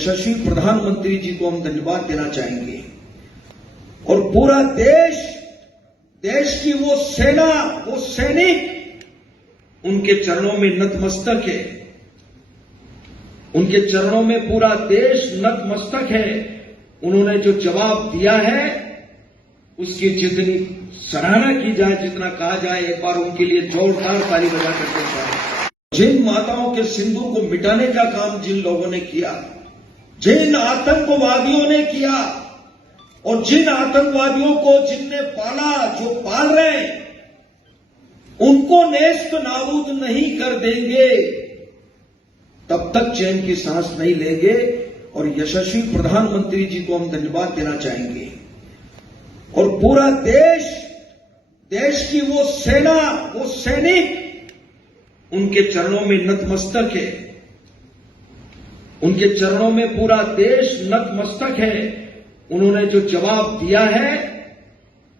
यशस्वी प्रधानमंत्री जी को हम धन्यवाद देना चाहेंगे और पूरा देश की वो सेना, वो सैनिक उनके चरणों में नतमस्तक है। उनके चरणों में पूरा देश नतमस्तक है। उन्होंने जो जवाब दिया है उसकी जितनी सराहना की जाए, जितना कहा जाए, एक बार उनके लिए जोरदार ताली बजा करके जाए। जिन माताओं के सिंदूर को मिटाने का काम जिन लोगों ने किया, जिन आतंकवादियों ने किया और जिन आतंकवादियों को जिनने पाला, जो पाल रहे हैं, उनको नेस्त नाबूद नहीं कर देंगे तब तक चैन की सांस नहीं लेंगे। और यशस्वी प्रधानमंत्री जी को हम धन्यवाद देना चाहेंगे और पूरा देश की वो सेना, वो सैनिक उनके चरणों में नतमस्तक है। उनके चरणों में पूरा देश नतमस्तक है। उन्होंने जो जवाब दिया है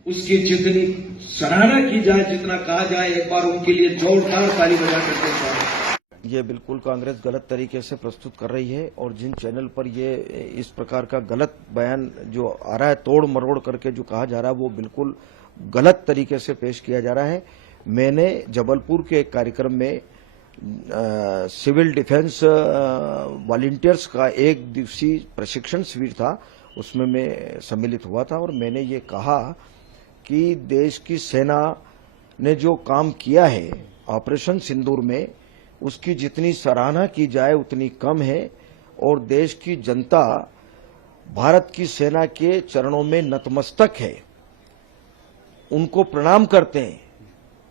उसकी जितनी सराहना की जाए, जितना कहा जाए, एक बार उनके लिए जोरदार ताली बजा करके जाए। ये बिल्कुल कांग्रेस गलत तरीके से प्रस्तुत कर रही है और जिन चैनल पर ये इस प्रकार का गलत बयान जो आ रहा है, तोड़ मरोड़ करके जो कहा जा रहा है, वो बिल्कुल गलत तरीके से पेश किया जा रहा है। मैंने जबलपुर के एक कार्यक्रम में सिविल डिफेंस वॉलंटियर्स का एक दिवसीय प्रशिक्षण शिविर था, उसमें मैं सम्मिलित हुआ था और मैंने ये कहा कि देश की सेना ने जो काम किया है ऑपरेशन सिंदूर में, उसकी जितनी सराहना की जाए उतनी कम है और देश की जनता भारत की सेना के चरणों में नतमस्तक है। उनको प्रणाम करते हैं,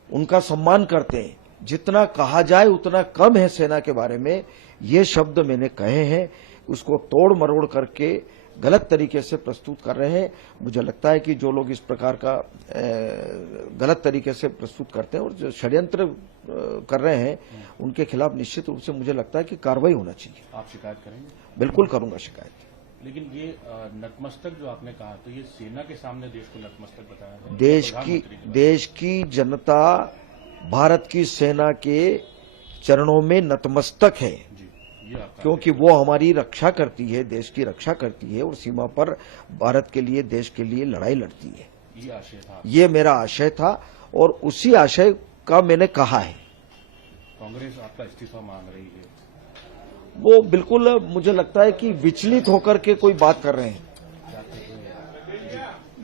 उनका सम्मान करते हैं। जितना कहा जाए उतना कम है सेना के बारे में, ये शब्द मैंने कहे हैं। उसको तोड़ मरोड़ करके गलत तरीके से प्रस्तुत कर रहे हैं। मुझे लगता है कि जो लोग इस प्रकार का गलत तरीके से प्रस्तुत करते हैं और जो षड्यंत्र कर रहे हैं, उनके खिलाफ निश्चित रूप से मुझे लगता है कि कार्रवाई होना चाहिए। आप शिकायत करेंगे? बिल्कुल करूंगा शिकायत। लेकिन ये नतमस्तक जो आपने कहा, तो ये सेना के सामने देश को नतमस्तक बताया है। देश की जनता भारत की सेना के चरणों में नतमस्तक है, क्योंकि वो हमारी रक्षा करती है, देश की रक्षा करती है और सीमा पर भारत के लिए, देश के लिए लड़ाई लड़ती है। ये आशय था, ये मेरा आशय था और उसी आशय का मैंने कहा है। कांग्रेस आपका इस्तीफा मांग रही है। वो बिल्कुल मुझे लगता है कि विचलित होकर के कोई बात कर रहे हैं,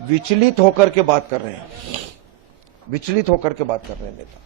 विचलित होकर के बात कर रहे हैं नेता।